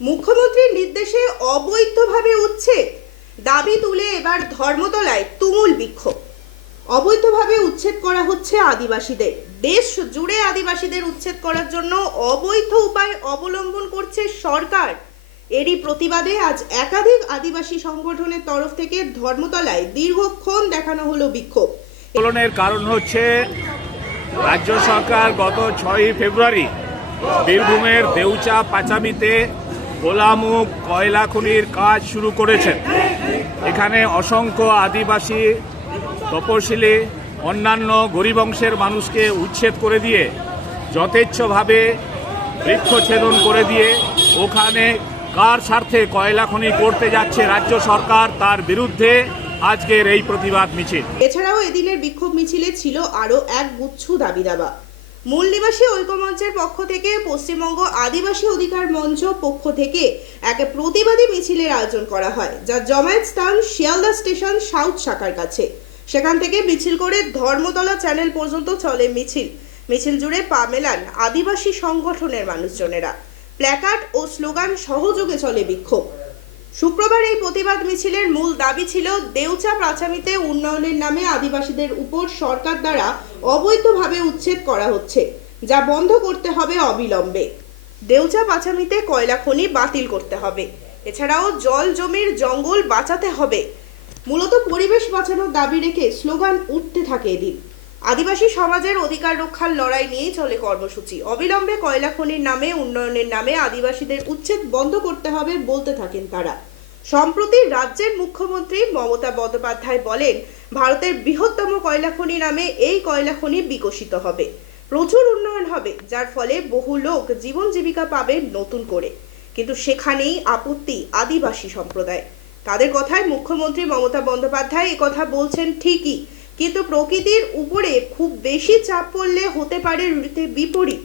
মুখ্যমন্ত্রীর নির্দেশে অবৈধভাবে উচ্ছেদ দাবি তুলে এবার ধর্মতলায় তুমুল বিক্ষোভ। অবৈধভাবে উচ্ছেদ করা হচ্ছে আদিবাসীদের। দেশ জুড়ে আদিবাসীদের উচ্ছেদ করার জন্য অবৈধ উপায় অবলম্বন করছে সরকার। এরই প্রতিবাদে আজ একাধিক আদিবাসী সংগঠনের তরফ থেকে ধর্মতলায় দীর্ঘক্ষণ দেখানো হলো বিক্ষোভ। আন্দোলনের কারণ হচ্ছে রাজ্য সরকার গত 6 ফেব্রুয়ারি বীরভূমের দেউচা পাচামিতে গোলামুখ কয়লা খনির কাজ শুরু করেছেন। এখানে অসংখ্য আদিবাসী, তপশিলি, অন্যান্য গরিব অংশের মানুষকে উচ্ছেদ করে দিয়ে যথেচ্ছভাবে বৃক্ষছেদন করে দিয়ে ওখানে কার স্বার্থে কয়লা খনি করতে যাচ্ছে রাজ্য সরকার, তার বিরুদ্ধে আজকের এই প্রতিবাদ মিছিল। এছাড়াও এদিনের বিক্ষোভ মিছিলে ছিল আরো এক গুচ্ছ দাবি দাবা। মূল নিবাসী ঐক্যমঞ্চের পক্ষ থেকে পশ্চিমবঙ্গ আদিবাসী অধিকার মঞ্চ পক্ষ থেকে এক প্রতিবাদী মিছিলের আয়োজন করা হয়, যা জমায়েত স্থান শিয়ালদা স্টেশন সাউথ শাখার কাছে। সেখান থেকে মিছিল করে ধর্মতলা চ্যানেল পর্যন্ত চলে মিছিল জুড়ে পা মেলান আদিবাসী সংগঠনের মানুষজনেরা। প্ল্যাকার্ড ও স্লোগান সহযোগে চলে বিক্ষোভ। শুক্রবার এই প্রতিবাদ মিছিলের মূল দাবি ছিল দেউচা পাচামিতে উন্নয়নের নামে আদিবাসীদের উপর সরকার দ্বারা অবৈধভাবে উচ্ছেদ করা হচ্ছে, যা বন্ধ করতে হবে অবিলম্বে। দেউচা পাচামিতে কয়লা খনি বাতিল করতে হবে। এছাড়াও জল জমির জঙ্গল বাঁচাতে হবে। মূলত পরিবেশ বাঁচানোর দাবি রেখে স্লোগান উঠতে থাকে এদিন। আদিবাসী সমাজের অধিকার রক্ষার লড়াই নিয়েই চলে কর্মসূচি। অবিলম্বে কয়লা খনির নামে উন্নয়নের নামে আদিবাসীদের উচ্ছেদ বন্ধ করতে হবে বলতে থাকেন তারা। সম্প্রতি রাজ্যের মুখ্যমন্ত্রী মমতা বন্দ্যোপাধ্যায় বলেন, ভারতের বৃহত্তম কয়লা খনি নামে এই কয়লা খনি বিকশিত হবে, প্রচুর উন্নয়ন হবে, যার ফলে বহু লোক জীবন জীবিকা পাবে নতুন করে। কিন্তু সেখানেই আপত্তি আদিবাসী সম্প্রদায়। তাদের কথায় মুখ্যমন্ত্রী মমতা বন্দ্যোপাধ্যায় একথা বলছেন ঠিকই, কিন্তু প্রকৃতির উপরে খুব বেশি চাপ পড়লে হতে পারে বিপরীত,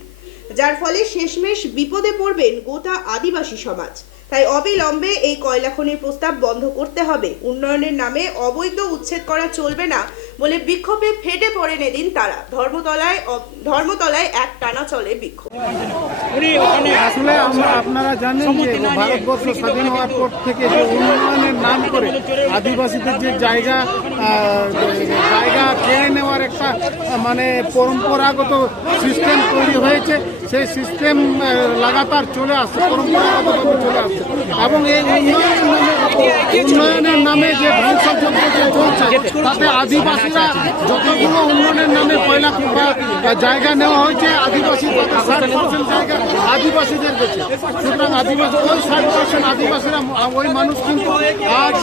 যার ফলে শেষমেশ বিপদে পড়বেন গোটা আদিবাসী সমাজ। তাই অবিলম্বে এই কয়লা খনির প্রস্তাব বন্ধ করতে হবে। উন্নয়নের নামে অবৈধ উচ্ছেদ করা চলবে না বলে বিক্ষোভে ফেটে পড়েন এদিন তারা। ধর্মতলায় এক টানা চলে বিক্ষোভ। আসলে আপনারা জানেন যে ভারতবর্ষ স্বাধীন হওয়ার পর থেকে যে উন্নয়নের নাম করে আদিবাসীদের যে জায়গা কেড়ে নেওয়ার একটা মানে পরম্পরাগত সিস্টেম তৈরি হয়েছে, সেই সিস্টেম লাগাতার চলে আসছে, পরম্পরাগতভাবে চলে আসছে। এবং এই উন্নয়নের নামে যে ধ্বংসযজ্ঞ যে চলছে, তাতে আদিবাসীরা যতগুলো উন্নয়নের নামে কয়লা জায়গা নেওয়া হয়েছে, আদিবাসীর 60% জায়গা আদিবাসীদের কাছে। সুতরাং আদিবাসী ওই 60% আদিবাসীরা, ওই মানুষ কিন্তু আজ